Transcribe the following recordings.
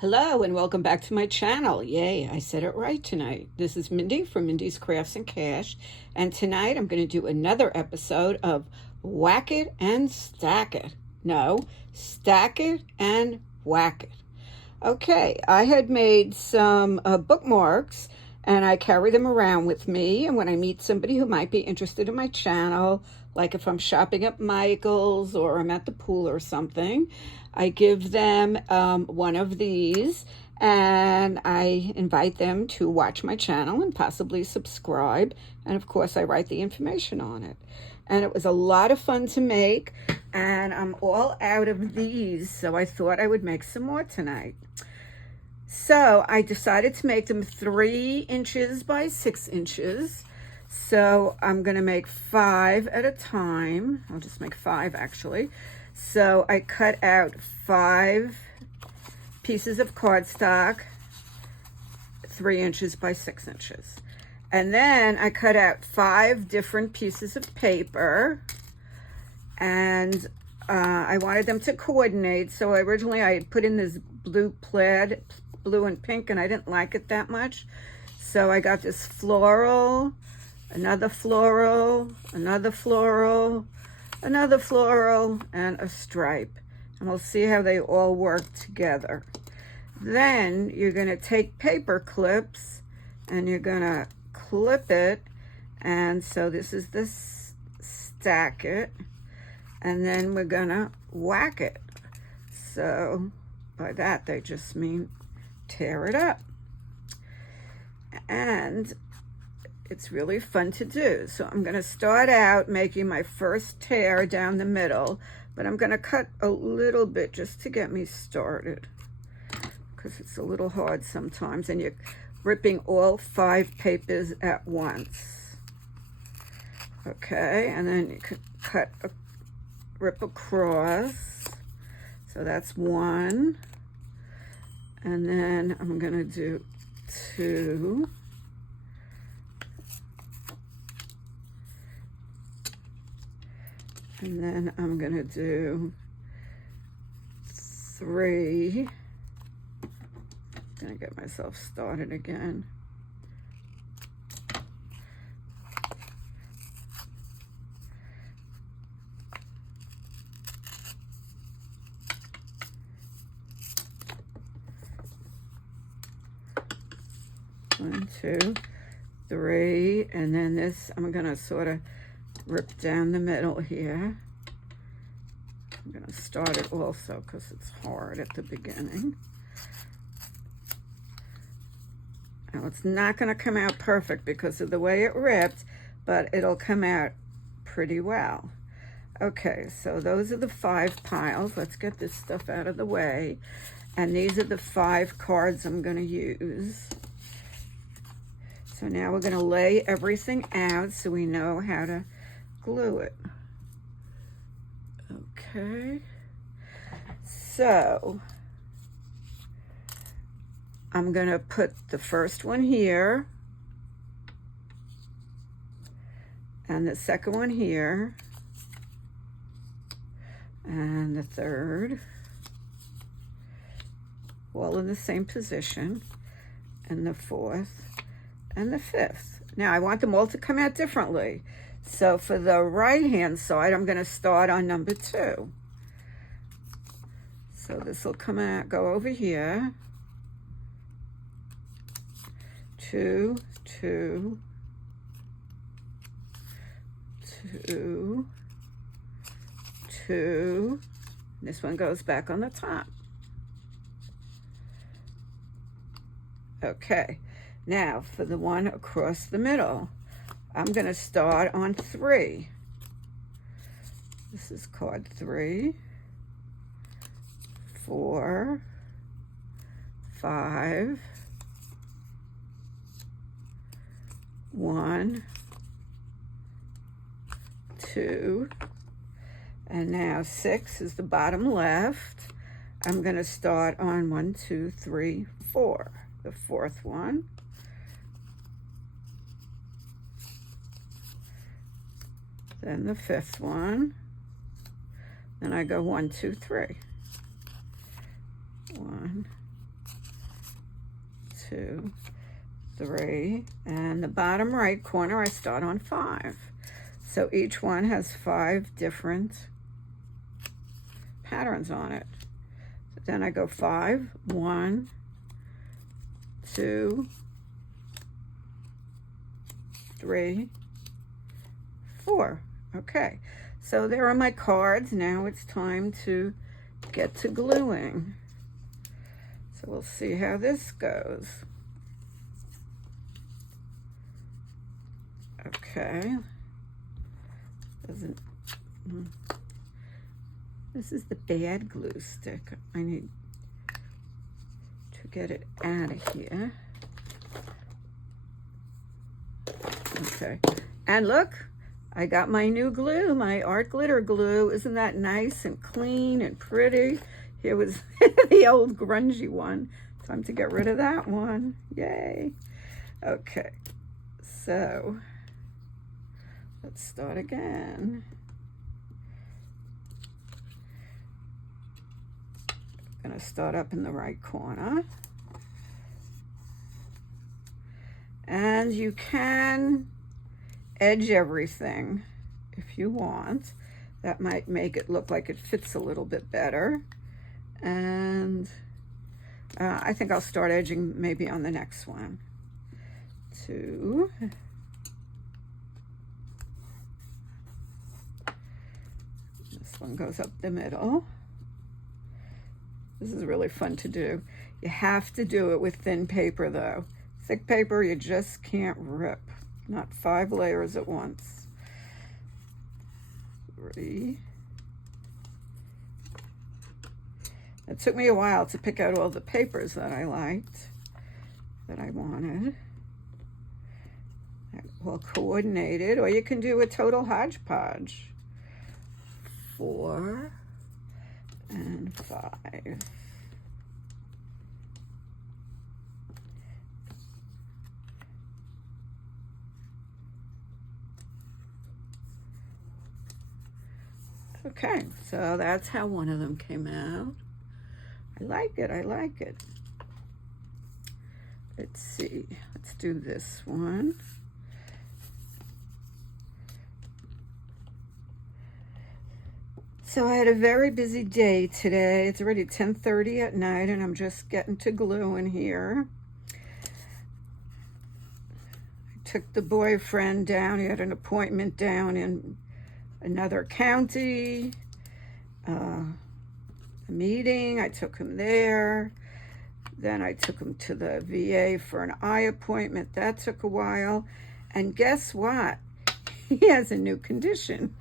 Hello and welcome back to my channel. Yay, I said it right tonight. This is Mindy from Mindy's Crafts and Cash, and tonight I'm going to do another episode of Whack It and Stack It. No, Stack It and Whack It. Okay, I had made some bookmarks and I carry them around with me. And when I meet somebody who might be interested in my channel, like if I'm shopping at Michael's or I'm at the pool or something, I give them one of these and I invite them to watch my channel and possibly subscribe. And of course, I write the information on it. And it was a lot of fun to make, and I'm all out of these, so I thought I would make some more tonight. So I decided to make them 3 inches by 6 inches. So I'm going to make 5 at a time. I'll just make 5 actually. So I cut out 5 pieces of cardstock, 3 inches by 6 inches. And then I cut out 5 different pieces of paper, and I wanted them to coordinate. So originally I had put in this blue plaid, blue and pink, and I didn't like it that much. So I got this floral, another floral, another floral, another floral, and a stripe. And we'll see how they all work together. Then you're going to take paper clips and you're going to clip it, and so this is the stack it, and then we're gonna whack it. So by that they just mean tear it up, and it's really fun to do. So I'm gonna start out making my first tear down the middle, but I'm gonna cut a little bit just to get me started because it's a little hard sometimes, and you're ripping all 5 papers at once. Okay, and then you can rip across. So that's 1. And then I'm gonna do 2. And then I'm gonna do 3. Gonna get myself started again. One, 2, 3, and then this I'm gonna sort of rip down the middle here. I'm gonna start it also because it's hard at the beginning. Now it's not going to come out perfect because of the way it ripped, but it'll come out pretty well. Okay, so those are the 5 piles. Let's get this stuff out of the way. And these are the 5 cards I'm going to use. So now we're going to lay everything out so we know how to glue it. Okay, so I'm going to put the first one here, and the second one here, and the third, all in the same position, and the 4th, and the 5th. Now I want them all to come out differently. So for the right-hand side, I'm going to start on number 2. So this will come out, go over here. 2, 2, 2, 2. This one goes back on the top. Okay, now for the one across the middle, I'm going to start on 3. This is card 3, 4, 5, 1, 2, and now 6 is the bottom left. I'm going to start on 1, 2, 3, 4, the 4th one. Then the 5th one. Then I go 1, 2, 3. 1, 2, 3, and the bottom right corner I start on 5. So each one has 5 different patterns on it. So then I go 5, 1, 2, 3, 4. Okay, so there are my cards. Now it's time to get to gluing. So we'll see how this goes. Okay. This is the bad glue stick. I need to get it out of here. Okay. And look, I got my new glue, my art glitter glue. Isn't that nice and clean and pretty? Here was the old grungy one. Time to get rid of that one. Yay. Okay. So let's start again. I'm going to start up in the right corner. And you can edge everything if you want. That might make it look like it fits a little bit better. And I think I'll start edging maybe on the next one. 2. This one goes up the middle. This is really fun to do. You have to do it with thin paper though. Thick paper you just can't rip. Not 5 layers at once. 3. It took me a while to pick out all the papers that I liked, that I wanted. Well coordinated, or you can do a total hodgepodge. 4 and 5. Okay, so that's how one of them came out. I like it, I like it. Let's see, let's do this one. So I had a very busy day today. It's already 10:30 at night and I'm just getting to glue in here. I took the boyfriend down. He had an appointment down in another county. A meeting. I took him there. Then I took him to the VA for an eye appointment. That took a while. And guess what? He has a new condition.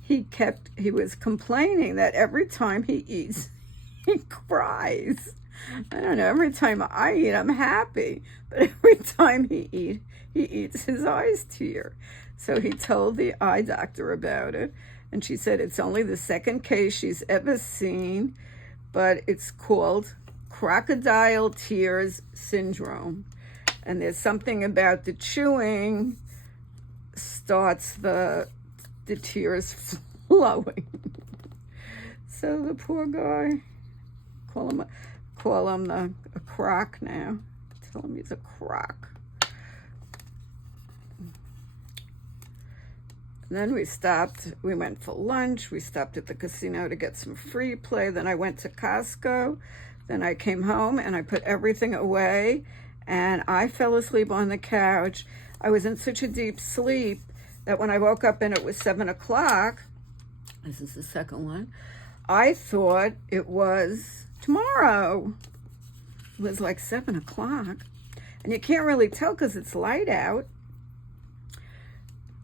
He was complaining that every time he eats, he cries. I don't know, every time I eat, I'm happy. But every time he eats, his eyes tear. So he told the eye doctor about it. And she said it's only the second case she's ever seen, but it's called crocodile tears syndrome. And there's something about the chewing starts the tears flowing. So the poor guy, call him a croc now. Tell him he's a croc. And then we went for lunch. We stopped at the casino to get some free play. Then I went to Costco. Then I came home and I put everything away and I fell asleep on the couch. I was in such a deep sleep that when I woke up and it was 7 o'clock, this is the second one, I thought it was tomorrow. It was like 7 o'clock. And you can't really tell because it's light out.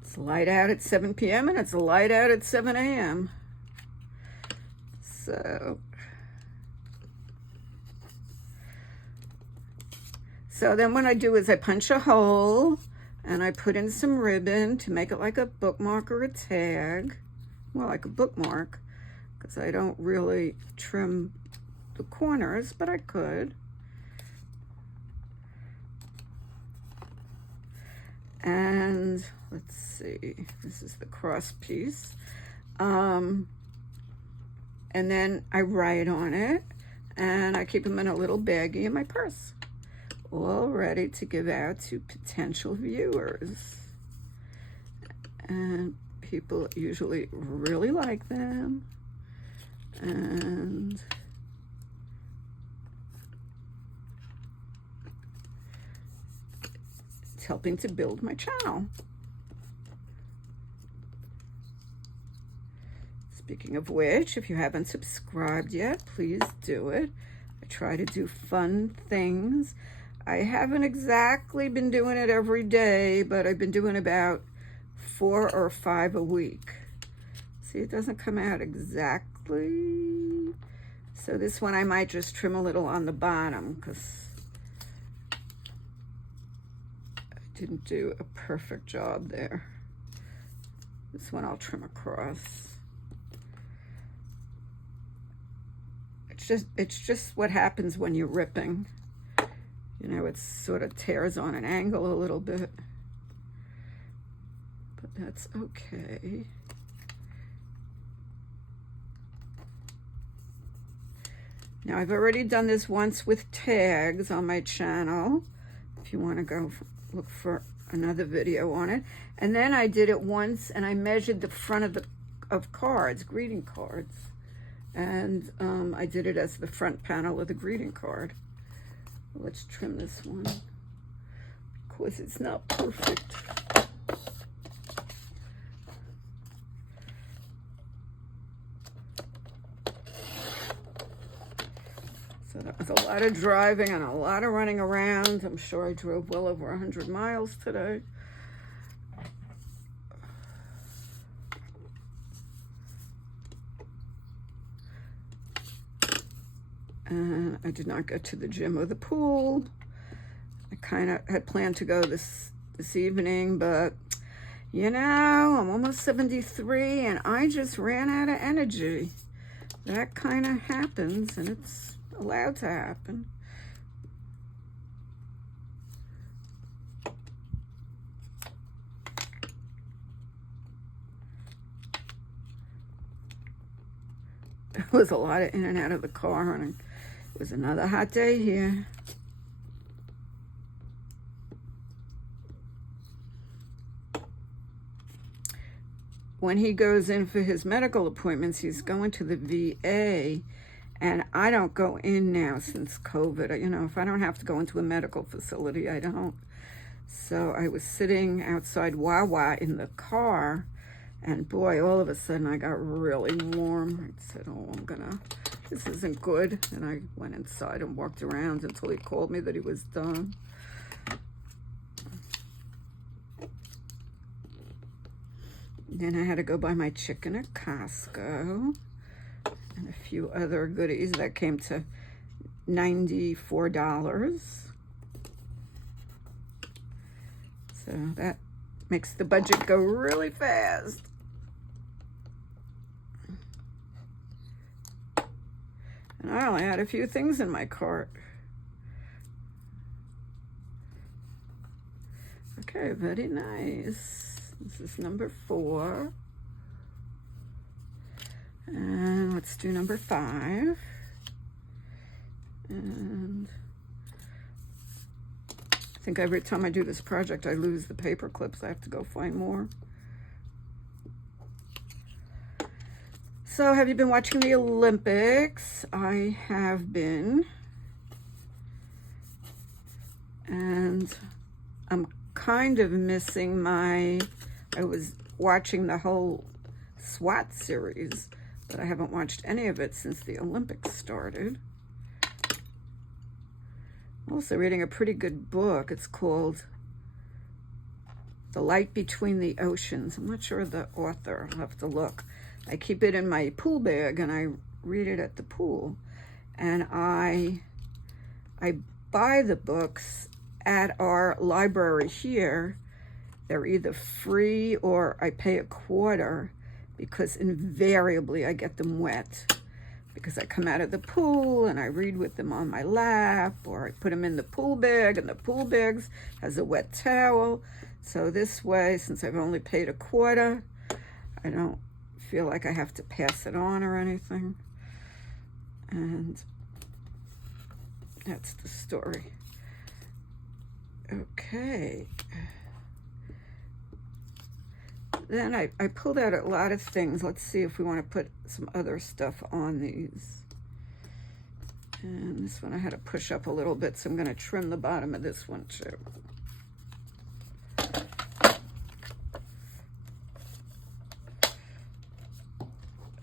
It's light out at 7 p.m. and it's light out at 7 a.m. So then what I do is I punch a hole and I put in some ribbon to make it like a bookmark or a tag. Well, like a bookmark, because I don't really trim the corners, but I could. And let's see, this is the cross piece. And then I write on it, and I keep them in a little baggie in my purse, all ready to give out to potential viewers. And people usually really like them, and it's helping to build my channel. Speaking of which, if you haven't subscribed yet, please do it. I try to do fun things. I haven't exactly been doing it every day, but I've been doing about 4 or 5 a week. See, it doesn't come out exactly. So this one I might just trim a little on the bottom because I didn't do a perfect job there. This one I'll trim across. It's just what happens when you're ripping. You know, it sort of tears on an angle a little bit. But that's okay. Now, I've already done this once with tags on my channel, if you want to go look for another video on it. And then I did it once, and I measured the front of cards, greeting cards. And I did it as the front panel of the greeting card. Let's trim this one. Of course, it's not perfect. So that was a lot of driving and a lot of running around. I'm sure I drove well over 100 miles today. And I did not go to the gym or the pool. I kind of had planned to go this evening, but you know, I'm almost 73 and I just ran out of energy. That kind of happens, and it's allowed to happen. There was a lot of in and out of the car, and it was another hot day here. When he goes in for his medical appointments, he's going to the VA, and I don't go in now since COVID. You know, if I don't have to go into a medical facility, I don't. So I was sitting outside Wawa in the car, and boy, all of a sudden I got really warm. I said, oh, this isn't good. And I went inside and walked around until he called me that he was done. Then I had to go buy my chicken at Costco and a few other goodies that came to $94. So that makes the budget go really fast. And I only had a few things in my cart. Okay, very nice. This is number 4. And let's do number 5. And I think every time I do this project, I lose the paper clips. I have to go find more. So have you been watching the Olympics? I have been. And I'm kind of missing I was watching the whole SWAT series, but I haven't watched any of it since the Olympics started. I'm also reading a pretty good book. It's called The Light Between the Oceans. I'm not sure of the author. I'll have to look. I keep it in my pool bag, and I read it at the pool. And I buy the books at our library here. They're either free or I pay a quarter, because invariably I get them wet, because I come out of the pool and I read with them on my lap, or I put them in the pool bag, and the pool bag has a wet towel. So this way, since I've only paid a quarter, I don't feel like I have to pass it on or anything. And That's the story. Okay. Then I pulled out a lot of things. Let's see if we want to put some other stuff on these. And this one I had to push up a little bit, so I'm going to trim the bottom of this one too.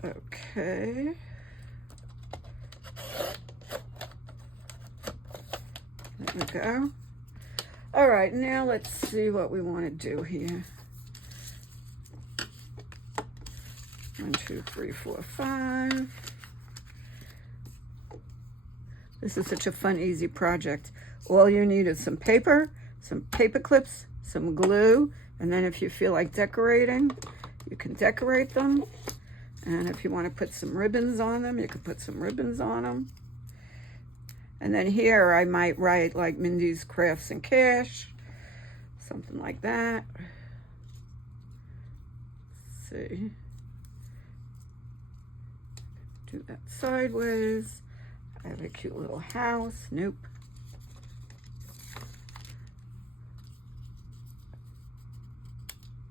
Okay. There we go. All right, now let's see what we want to do here. 1, 2, 3, 4, 5. This is such a fun, easy project. All you need is some paper clips, some glue, and then if you feel like decorating, you can decorate them. And if you want to put some ribbons on them, you can put some ribbons on them. And then here I might write like Mindy's Crafts and Cash, something like that. Let's see. Do that sideways. I have a cute little house. Nope.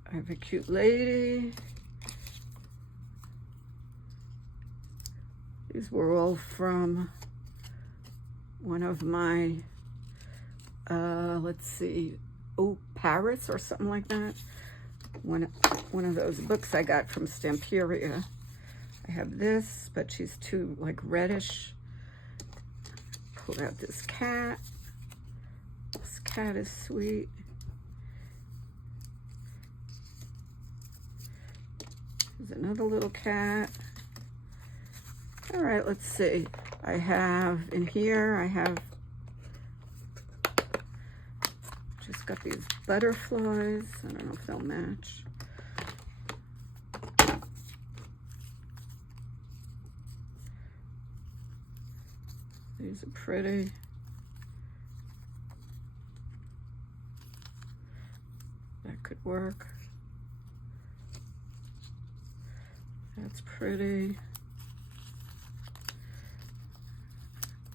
I have a cute lady. These were all from one of my, let's see, Paris or something like that. One of those books I got from Stamperia. I have this, but she's too like reddish. Pulled out this cat. This cat is sweet. There's another little cat. All right, let's see. I have in here, I have just got these butterflies. I don't know if they'll match. These are pretty. That could work. That's pretty.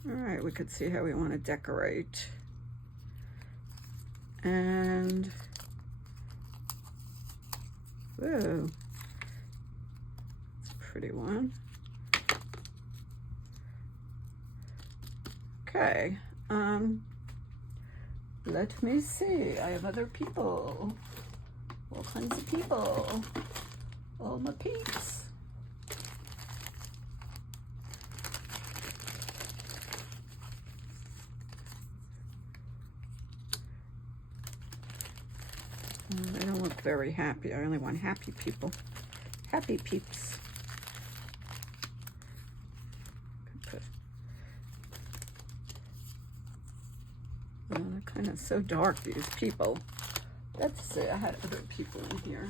All right, we could see how we want to decorate. And, whoa, it's a pretty one. Okay, let me see. I have other people, all kinds of people, all my peeps. They don't look very happy. I only want happy people. Happy peeps. Oh, they're kind of so dark, these people. Let's see, I had other people in here.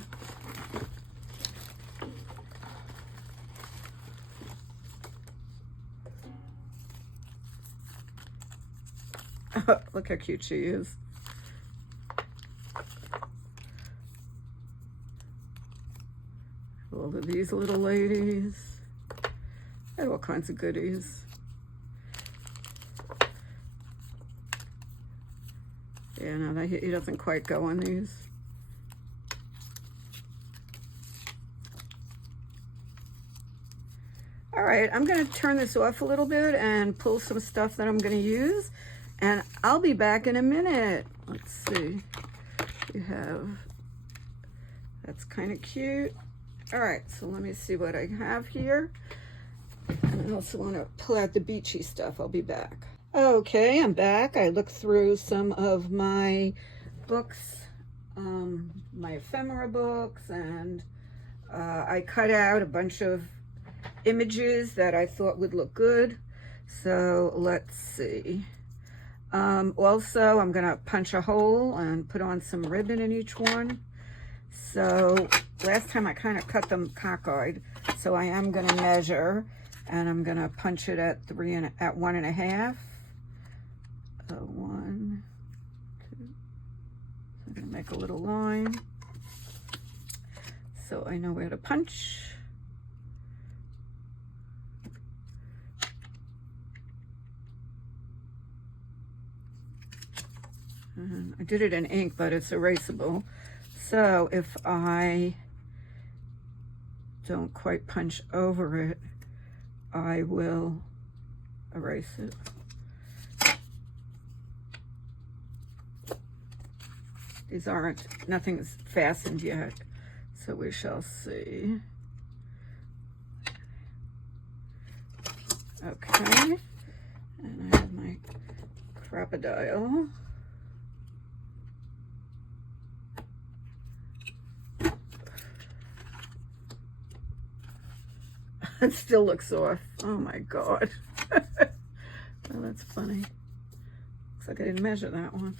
Look how cute she is. All of these little ladies. I have all kinds of goodies. Yeah, no, he doesn't quite go on these. All right, I'm going to turn this off a little bit and pull some stuff that I'm going to use, and I'll be back in a minute. Let's see. You have, that's kind of cute. All right, so let me see what I have here. And I also want to pull out the beachy stuff. I'll be back. Okay, I'm back. I looked through some of my books, my ephemera books, and I cut out a bunch of images that I thought would look good. So let's see. Also, I'm gonna punch a hole and put on some ribbon in each one. So last time I kind of cut them cockeyed, so I am gonna measure, and I'm gonna punch it at 1.5. 1, 2. I'm gonna make a little line so I know where to punch. And I did it in ink, but it's erasable. So if I don't quite punch over it, I will erase it. These aren't, nothing's fastened yet, so we shall see. Okay, and I have my crocodile. It still looks off. Oh my God. Oh, that's funny. Looks like I didn't measure that one.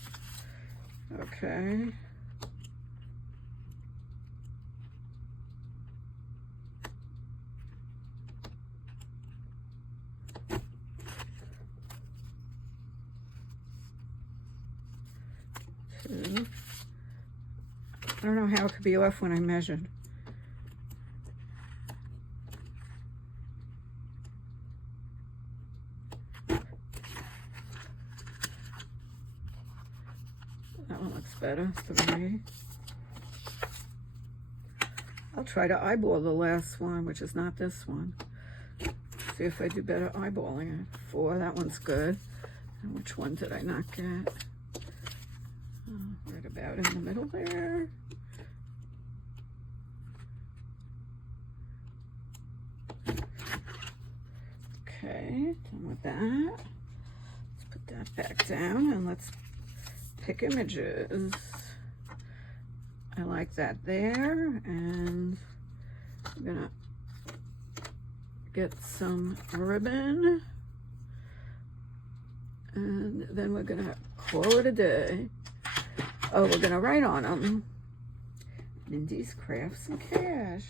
Okay. Two. I don't know how it could be off when I measured. That one looks better. 3. I'll try to eyeball the last one, which is not this one. See if I do better eyeballing it. 4, that one's good. And which one did I not get? Right about in the middle there. Okay, done with that. Let's put that back down and let's pick images. I like that there, and I'm gonna get some ribbon, and then we're gonna call it a day. Oh, we're gonna write on them, Mindy's Crafts and Cash.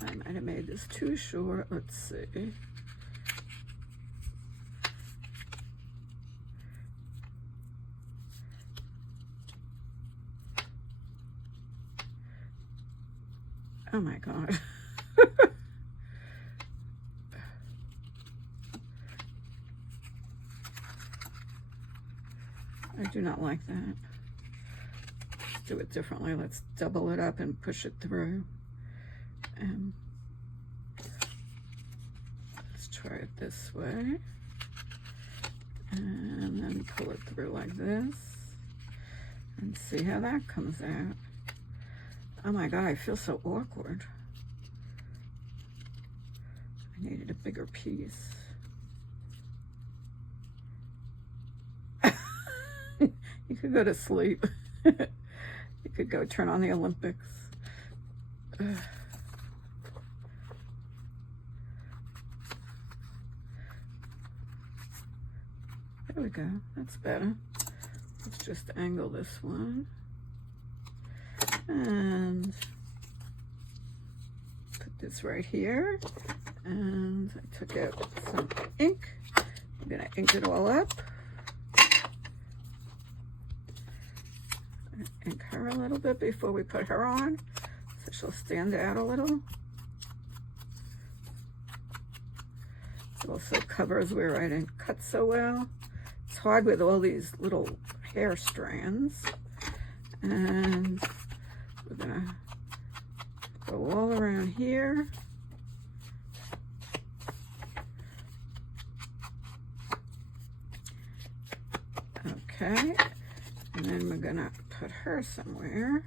I might have made this too short. Let's see. Oh my God. I do not like that. Let's do it differently. Let's double it up and push it through. And let's try it this way. And then pull it through like this. And see how that comes out. Oh my God, I feel so awkward. I needed a bigger piece. You could go to sleep. You could go turn on the Olympics. There we go. That's better. Let's just angle this one. And put this right here. And I took out some ink. I'm going to ink it all up. Ink her a little bit before we put her on, so she'll stand out a little. It also covers where I didn't cut so well. It's hard with all these little hair strands. And we're gonna go all around here. Okay, and then we're gonna put her somewhere.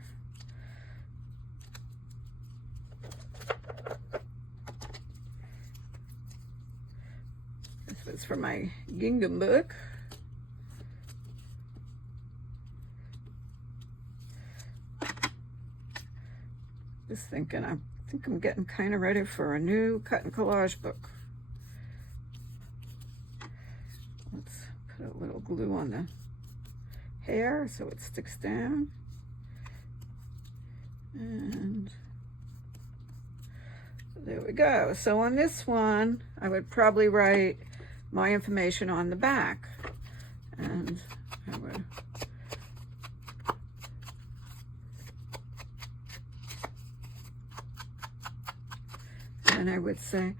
This was for my gingham book. Just thinking, I think I'm getting kind of ready for a new cut and collage book. Let's put a little glue on the hair so it sticks down. And there we go. So on this one, I would probably write my information on the back. And I would say,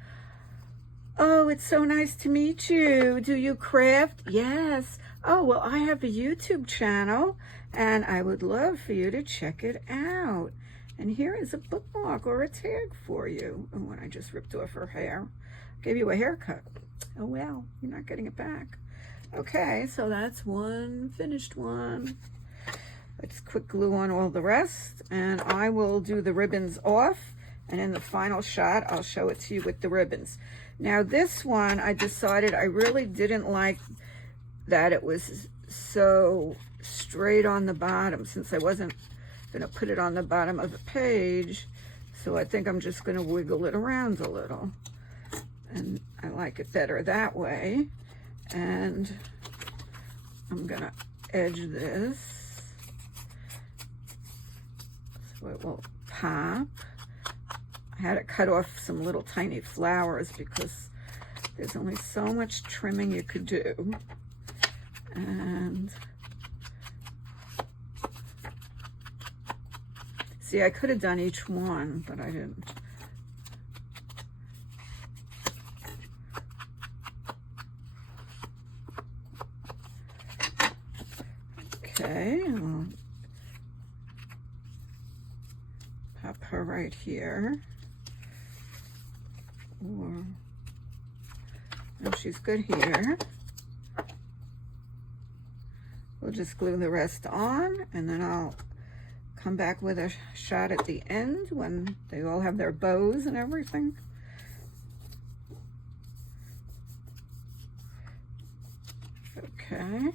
Oh, it's so nice to meet you. Do you craft? Yes. Oh, well, I have a YouTube channel and I would love for you to check it out. And here is a bookmark or a tag for you. Oh, and I just ripped off her hair. Gave you a haircut. Oh, well, you're not getting it back. Okay, so that's one finished one. Let's quick glue on all the rest and I will do the ribbons off. And in the final shot, I'll show it to you with the ribbons. Now this one, I decided I really didn't like that it was so straight on the bottom since I wasn't gonna put it on the bottom of the page. So I think I'm just gonna wiggle it around a little. And I like it better that way. And I'm gonna edge this so it will pop. I had to cut off some little tiny flowers because there's only so much trimming you could do. And see, I could have done each one, but I didn't. Okay, I'll pop her right here. Or, no, she's good here. We'll just glue the rest on and then I'll come back with a shot at the end when they all have their bows and everything. Okay.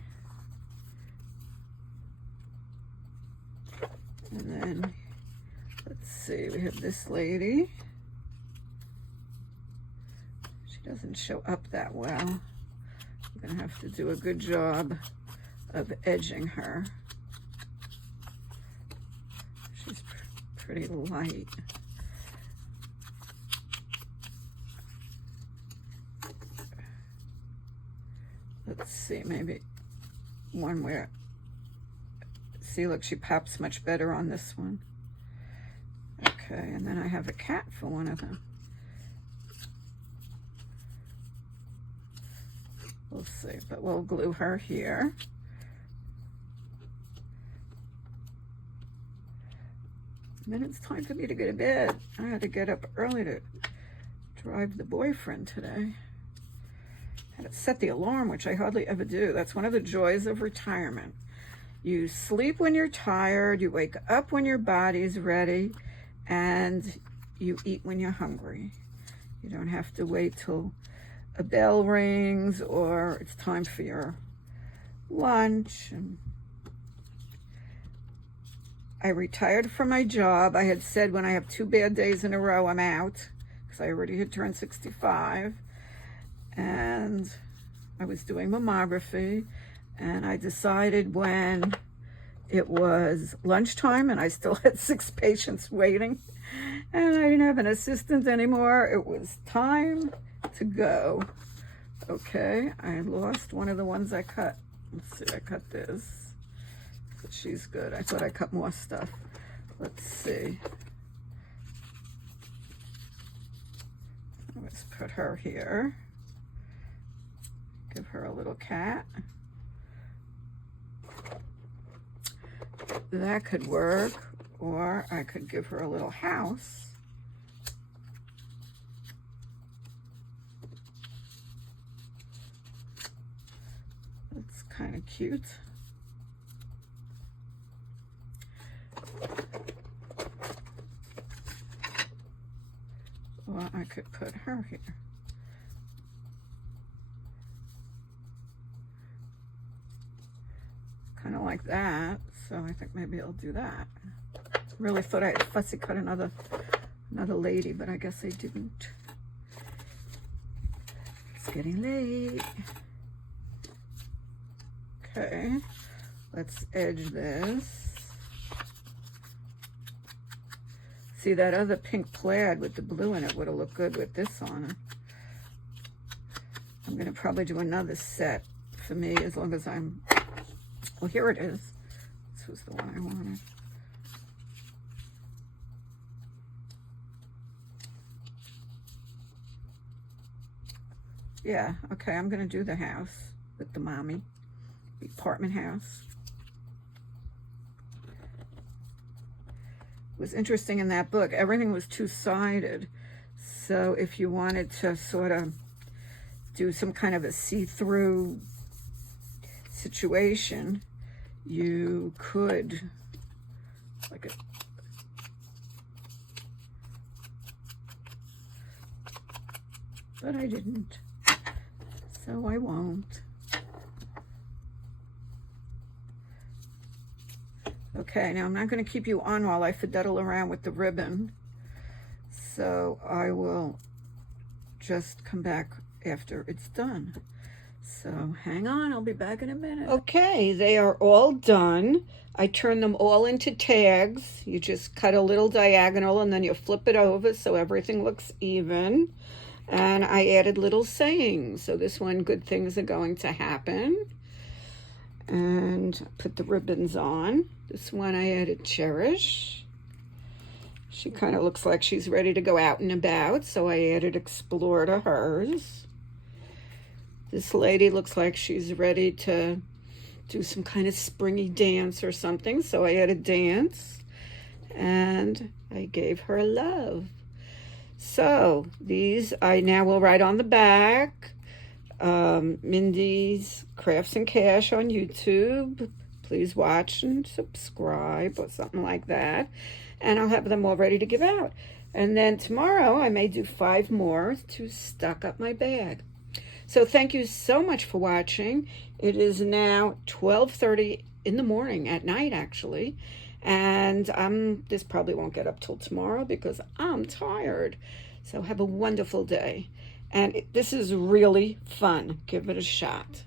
And then, let's see, we have this lady. Doesn't show up that well. I'm gonna have to do a good job of edging her. She's pretty light. Let's see, maybe one where, see, look, she pops much better on this one. Okay, and then I have a cat for one of them. We'll see, but we'll glue her here. And then it's time for me to go to bed. I had to get up early to drive the boyfriend today. I had to set the alarm, which I hardly ever do. That's one of the joys of retirement. You sleep when you're tired, you wake up when your body's ready, and you eat when you're hungry. You don't have to wait till a bell rings or it's time for your lunch. And I retired from my job. I had said when I have 2 bad days in a row, I'm out because I already had turned 65. And I was doing mammography and I decided when it was lunchtime and I still had 6 patients waiting and I didn't have an assistant anymore, it was time to go. Okay, I lost one of the ones I cut. Let's see, I cut this. So she's good. I thought I cut more stuff. Let's see. Let's put her here. Give her a little cat. That could work. Or I could give her a little house. That's kind of cute. Or I could put her here. Kind of like that, so I think maybe I'll do that. Really thought I'd fussy cut another lady, but I guess I didn't. It's getting late. Okay, let's edge this. See, that other pink plaid with the blue in it would have looked good with this on it. I'm gonna probably do another set for me as long as I'm, well, here it is. This was the one I wanted. Yeah, okay, I'm going to do the house with the mommy, the apartment house. It was interesting in that book, everything was two-sided. So if you wanted to sort of do some kind of a see-through situation, you could, like a, but I didn't, so I won't. Okay, now I'm not going to keep you on while I fiddle around with the ribbon, so I will just come back after it's done. So hang on, I'll be back in a minute. Okay, they are all done. I turn them all into tags. You just cut a little diagonal and then you flip it over so everything looks even. And I added little sayings. So this one, good things are going to happen. And put the ribbons on. This one I added cherish. She kind of looks like she's ready to go out and about, so I added explore to hers. This lady looks like she's ready to do some kind of springy dance or something, so I added dance. And I gave her love. So these I now will write on the back. Mindy's Crafts and Cash on YouTube. Please watch and subscribe or something like that. And I'll have them all ready to give out. And then tomorrow I may do 5 more to stock up my bag. So thank you so much for watching. It is now 12:30 in the morning, at night actually. And this probably won't get up till tomorrow because I'm tired. So have a wonderful day. And this is really fun. Give it a shot.